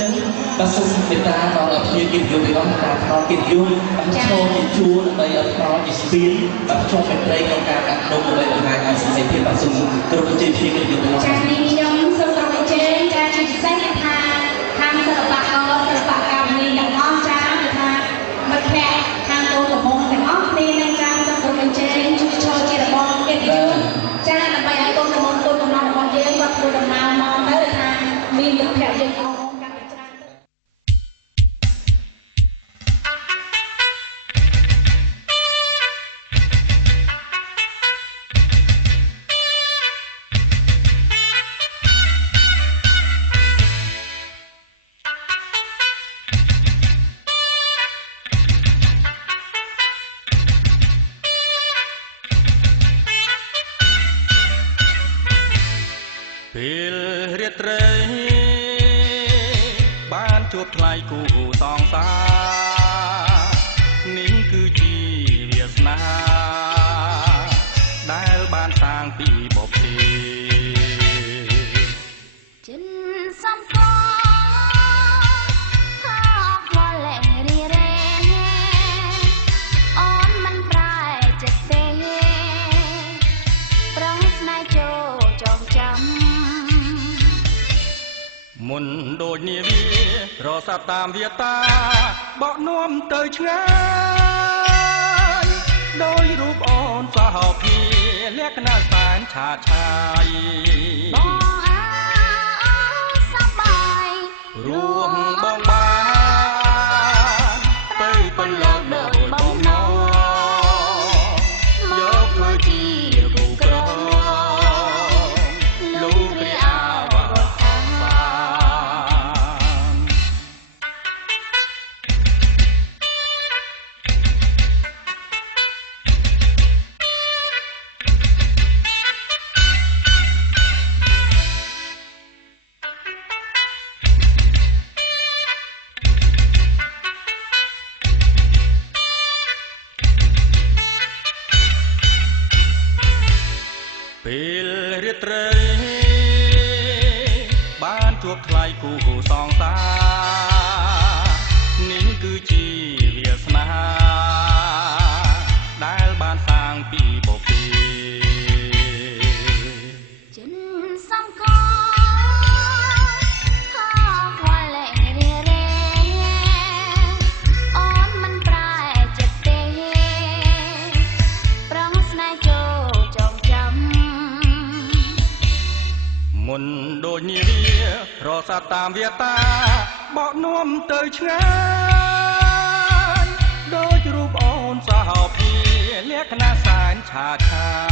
ចឹងបើសុំមេត្តាដល់ឲ្យគ្នាកិនយល់ទាំងអស់តាមខោកិនយល់បានចូលជាជួរដើម្បីឲ្យខោជាស្ពានបានចូលមេត្រីក្នុងការកាត់ដុំដើម្បីបង្ហាញឲ្យសេរីភាពបាទសុំគ្រប់ជាជាកិនយល់ទាំងអស់ចា៎នេះខ្ញុំសូមអរគុណចាជាពិសេសថាខាងសិល្បករសិល្បកម្មនេះទាំងអស់ចាថាមិត្តភ័ក្តិខាងដូនកំងទាំងអស់គ្នានឹងចាសូមអរគុណជួយចូលជារបស់កិនយល់ចាដើម្បីឲ្យកូនកំងកូនកំណត់របស់យើងគាត់ធ្វើដំណើរមកទៅថាមានមិត្តភ័ក្តិយើងអស់ពេលរាត្រីបានជួបថ្លៃគូសងសានេះគឺជាវាសនាដែលបានសាងពីបុព្វេចិនសំកហោវលៈរីរេអូនមិនប្រែចិត្តទេប្រងស្នេហ៍ចូលចងចាំមុនដូចនាវារសាត់តាមវាតាបកនាំទៅឆ្ងាយដោយរូបអូនសហភាលក្ខណៈសែនឆាតឆាយបងសប្បាយរួមបងបានទៅបន្លកដោយបងណោយកធ្វើជាគូក្រលោកគ្រាអាវ៉ាពេលរាត្រីបានជួបថ្លៃគូសងសានេះគឺជាវាសនាដែលបានសាងពីបុព្វេចិនសំកហោវលៈរីរេអូនមិនប្រែចិត្តទេប្រងស្នេហ៍ចូលចងចាំមុនដូចនាវារសាត់តាមវាតាបកនាំទៅឆ្ងាយដូចរូបអូនសហភាលក្ខណៈសែនឆាតឆាយ